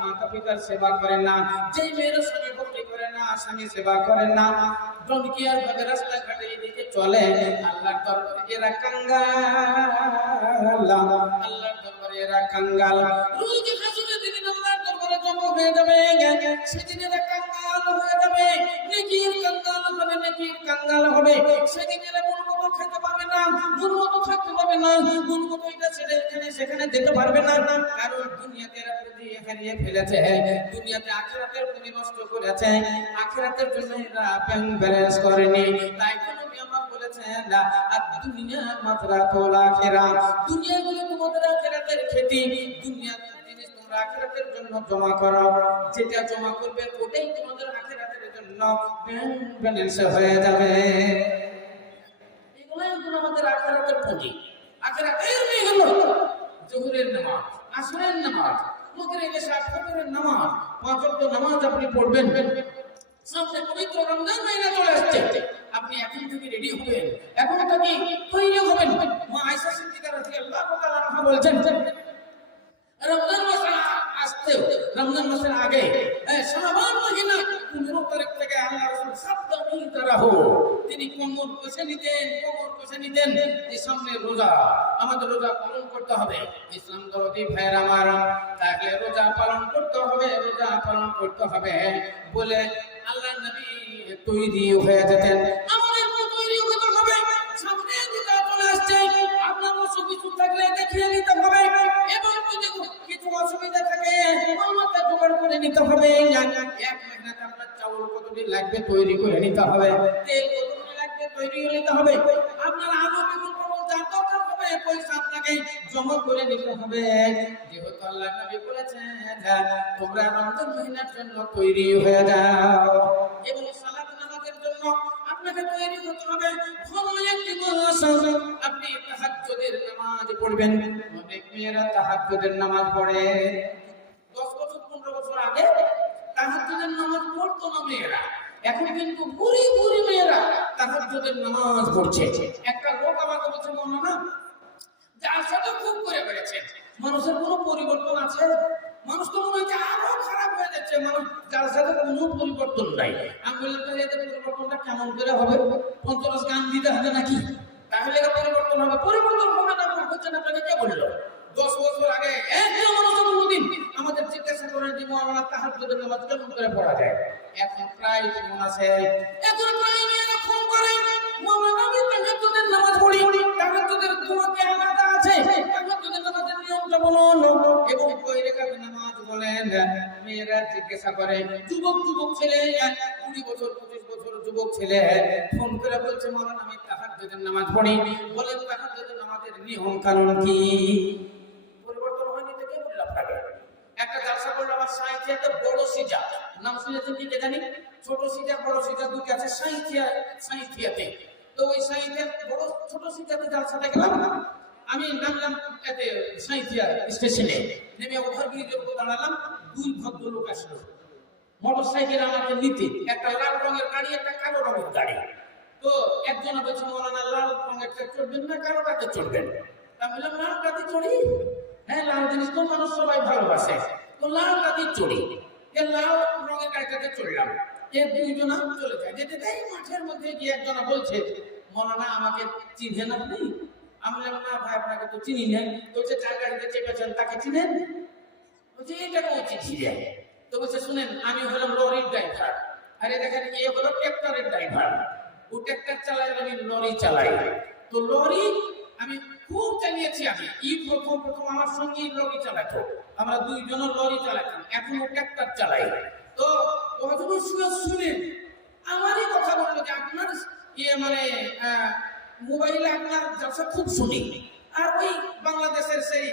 মাতা পিতার সেবা করে না, যেই মেয়ের স্বামী ভক্তি করে না, স্বামী সেবা করে না, জনকিয়ার ভাবে রাস্তাঘাটে এদিকে চলে, আল্লাহর দরবারে এরা কাঙ্গাল, আল্লাহর দরবারে এরা কাঙ্গাল। রোজ হাসরের দিন আল্লাহর দরবারে জমা হয়ে যাবে, সেদিন এরা কাঙ্গাল হয়ে যাবে, নেকির কাঙ্গাল হবে, নেকির কাঙ্গাল হবে। সেদিন এরা মন মতো খেতে পারবে না, মন মতো থাকতে পারবে না, মন মতো এটা ছেড়ে এখানে সেখানে যেতে পারবে না, কারণ দুনিয়াতে এরা পুঁজি হারিয়ে ফেলেছে, দুনিয়াতে আখিরাতের পুঁজি নষ্ট করেছে, আখিরাতের জন্য এরা ব্যাংক ব্যালেন্স করেনি। তাই তো নবী আমার বলেছেন আর দুনিয়া মাযরাতুল আখিরাহ, দুনিয়া হলো তোমাদের আখিরাতের খেতি, দুনিয়ার জিনিস তোমরা আখিরাতের জন্য জমা করো, যেটা জমা করবে ওটাই তোমাদের আখিরাতের জন্য ব্যাংক ব্যালেন্স হয়ে যাবে। এগুলাই হলো আমাদের আখিরাতের পুঁজি। আখিরাতের মেয়ে হলো জোহরের নামাজ, আসরের নামাজ, মাগরিব এশা ফজরের নামাজ, 5 ওয়াক্ত নামাজ আপনি পড়বেন। সামনে পবিত্র রমজান মাস চলে আসছে, আপনি এখন থেকে রেডি হবেন, এখন থেকে তৈরি হবেন। মা আয়েশা সিদ্দিকা রাদিয়াল্লাহু তাআলা আনহা বলেছেন রমজান মাস আসতে, রমজান মাসের আগে শাবান মাহিনা 15 তারিখ থেকে আল্লাহ রাসূল সাবধানী তারা হো, তিনি কোমর কষে নিতেন যে সামনে রোজা, আমাদের রোজা পালন করতে হবে। ইসলাম দরদি ভাইরা আমার, তাহলে রোজা পালন করতে হবে, রোজা পালন করতে হবে বলে আল্লাহর নবী তৈরি হয়ে যেতেন। আমাদের তৈরি হতে হবে, সামনে রোজা চলে আসছে, আপনার কিছু থাকলে দেখিয়ে নিতে হবে, এবং যদি কিছু অসুবিধা থাকে আমাকে জোগাড় করে নিতে হবে। 1 মেহনত আপনার চাউল কতদিন লাগবে তৈরি করে নিতে হবে, তেল কতদিন লাগবে তৈরি করে নিতে হবে, আপনার আলু বেগুন পটল যা দরকার হবে পয়সা আপনাকে জমা করে নিতে হবে। যেহেতু আল্লাহ নবী বলেছেন তোমরা রমজান মাসের জন্য তৈরি হয়ে যাও, এবং সালাত নামাজের জন্য আপনাকে তৈরি হতে হবে। ভালো একটি মাস আপনি তাহাজ্জুদের নামাজ পড়বেন। অনেক মেয়েরা তাহাজ্জুদের নামাজ পড়ে, 10 বছর 15 বছর আগে তাহাজ্জুদের নামাজ পড়তো না মেয়েরা, এখন কিন্তু বুড়ি বুড়ি মেয়েরা তাহাজ্জুদের নামাজ পড়ছে। একটা লোক আমাকে বলছে, মাওলানা যার সাথে খুব করে বেড়েছে, মানুষের কোনো পরিবর্তন আছে? মানুষ তো মনে হচ্ছে আরো খারাপ হয়ে যাচ্ছে, মানুষ যার সাথে কোনো পরিবর্তন নাই। আমি বললাম তাহলে এদের পরিবর্তনটা কেমন করে হবে? পঞ্চরস গান দিতে হবে নাকি? তাহলে এটা পরিবর্তন হবে? পরিবর্তন হবে না, হচ্ছে না। আপনাকে কে বললো? 10 বছর আগে একটা মানুষ কোনদিন আমাদের জিজ্ঞাসা করে যে মাওলানা তাহাজ্জুদের নামাজ কেমন করে পড়া যায়? এখন প্রায় ফোন আছে, এখন প্রায় মেয়েরা ফোন করে, মাওলানা আমি তাহাজ্জুদের নামাজ পড়ি, তাহাজ্জুদের দোয়া কি আলাদা আছে? তাহাজ্জুদের নামাজের নিয়মটা বলুন। এবং কয় রাকাত নামাজ বলেন? মেয়েরা জিজ্ঞাসা করে, যুবক ছেলে 20 বছর 25 বছর যুবক ছেলে ফোন করে বলছে, মাওলানা আমি তাহাজ্জুদের নামাজ পড়ি, বলেন তাহাজ্জুদের নামাজের নিয়ম কানুন কি? পরিবর্তন হয়নি তো কে বলল আপনাকে? একটা জালসা করলো আমার সাঁইথিয়াতে, বড় সিজা, নাম শুনেছেন কি কে জানি? ছোট সিজা বড় সিজা দুটো আছে সাঁইথিয়াতে। তো ওই সাঁইথিয়া বড় ছোট সিজাতে জালসাতে গেলাম, আমি নামলাম এতে সাঁইথিয়া স্টেশনে, নেমে ওভারব্রিজের উপর দাঁড়ালাম। 2 ভদ্রলোক আসলো মোটরসাইকেল আমাকে নিতে, একটা লাল রঙের গাড়ি, একটা কালো রঙের গাড়ি। তো একজন বলছে, মাওলানা লাল রঙেরটা চড়বেন না কালোটাতে চড়বেন? আমি বললাম লালটাতে চড়ি। হ্যাঁ, লাল জিনিস তো মানুষ সবাই ভালোবাসে, তো লালটাতে চড়ি। লাল রঙের গাড়িটাতে চড়লাম। দুইজনা চলে যায়, যেতে যাই মাঠের মধ্যে গিয়ে একজনা বলছে, মাওলানা আমাকে চিনেন আপনি? আমি বললাম না ভাই, আপনাকে তো চিনি না। বলছে যার গাড়িতে চেপেছেন তাকে চিনেন? বলছে এটা কেউ চিঠি দেয়। তো বলছে শুনেন, আমি হলাম লরির ড্রাইভার, আরে দেখেন এ হলো ট্রাক্টরের ড্রাইভার। ও ট্রাক্টর চালায়, আমি লরি চালাই। তো লরি আমি খুব চালিয়েছি। আমি প্রথম আমার সঙ্গে লরি চালাতো, আমরা দুইজন লরি চালাতাম, এখন ও ট্রাক্টর চালাই। তো ও যখন শুনে আমারই কথা বললো যে আপনার মানে মোবাইলে আপনার জালসা খুব শুনি, আর ওই বাংলাদেশের সেই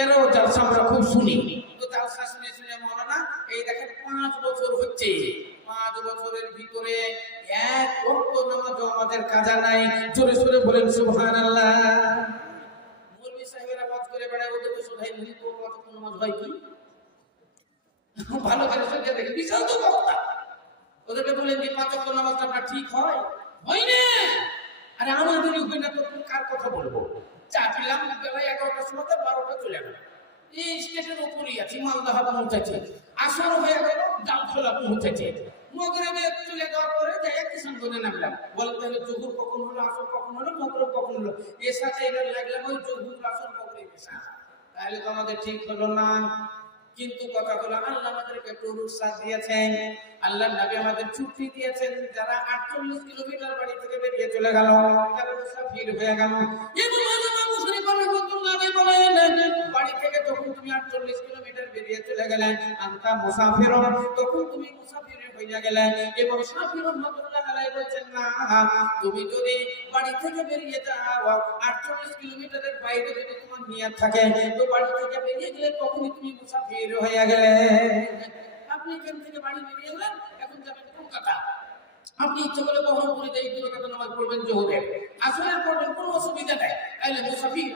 এরও জালসা আমরা খুব শুনি। তো জালসা শুনে মাওলানা এই দেখেন 5 বছর হচ্ছে, 5 বছরের ভিতরে এক ওয়াক্ত নামাজও আমাদের কাজা নাই। জোরে সোরে বলেন সুবহানাল্লাহ। মৌলভী সাহেবেরা ওয়াজ করে বেড়ায়, ওদের তো শোধাই মুনি তো কত নামাজ হয় কি? ভালো করে শুনে দেখেন, বিশাল তো বক্তা। ওদেরকে বলেন যে 5 ওয়াক্ত নামাজটা আপনার ঠিক হয়? হয় না। আরে আমাদের উপরে না, তো কার কথা বলবো? চা পিলাম বেলা 11টার সময়, 12টা চলে গেল। এই স্টেশন উপরেই আছি, মালদাহা পৌঁছেছে, আসর হয়ে গেল, ডালখোলা পৌঁছেছে। মগরিবে চলে যাওয়ার পরে যাই কিষানগঞ্জে নামলাম। বলতে হলো জোহর কখন হলো, আসর কখন হলো, মগরিব কখন হলো, এসা চাইলে লাগলাম ওই জোহর আসর মগরিব এসা। তাহলে তো আমাদের ঠিক হলো না। কিন্তু কথা হলো আল্লাহ আমাদেরকে একটু রুখসাত দিয়েছেন, আল্লাহ নবী আমাদের ছুটি দিয়েছেন। যারা 48 কিলোমিটার বাড়ি থেকে বেরিয়ে চলে গেল, যারা মুসাফির হয়ে গেল, বাড়ি থেকে যখন তুমি 48 কিলোমিটার বেরিয়ে চলে গেলে, আনতা মুসাফির, তখন তুমি মুসাফির হয়ে গেলে। এবং শাফি রাহমাতুল্লাহ আলাইহি বলেন না, তুমি যদি বাড়ি থেকে বেরিয়ে যাও 48 কিলোমিটারের বাইরে যদি তোমার নিয়ত থাকে, তো বাড়ি থেকে বেরিয়ে গেলে তখনই তুমি মুসাফির হয়ে গেলে। আপনি এখান থেকে বাড়ি বেরিয়ে গেলেন, এখন যাবেন কলকাতা। আপনি ইচ্ছে করলে বহরমপুরে যাই 2 রাকাত নামাজ পড়বেন জোহরে, আসরের পড়বেন, কোনো অসুবিধা নাই, তাহলে মুসাফির।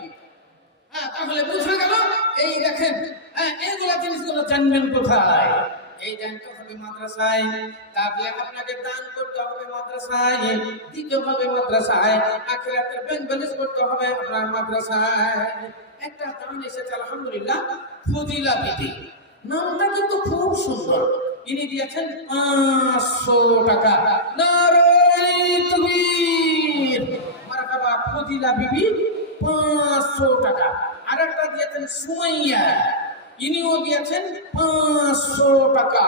হ্যাঁ, তাহলে বুঝা গেল। এই দেখেন, এইগুলা জিনিসগুলো জানবেন কোথায়? এই জানতে হবে মাদ্রাসায়। তাহলে আপনাকে দান করতে হবে মাদ্রাসায়, দিতে হবে মাদ্রাসায়, আখিরাতের ব্যাংক ব্যালেন্স করতে হবে আপনার মাদ্রাসায়। একটা দান এসেছে আলহামদুলিল্লাহ, ফজিলা বিবি। নামটা কিন্তু খুব সুন্দর। ইনি দিয়েছেন 500 টাকা। নারায়ে তাকবীর, মারহাবা। ফজিলা বিবি 500 টাকা। আরেকটা দিয়েছেন সুমাইয়া, ইনিও দিয়েছেন 500 টাকা।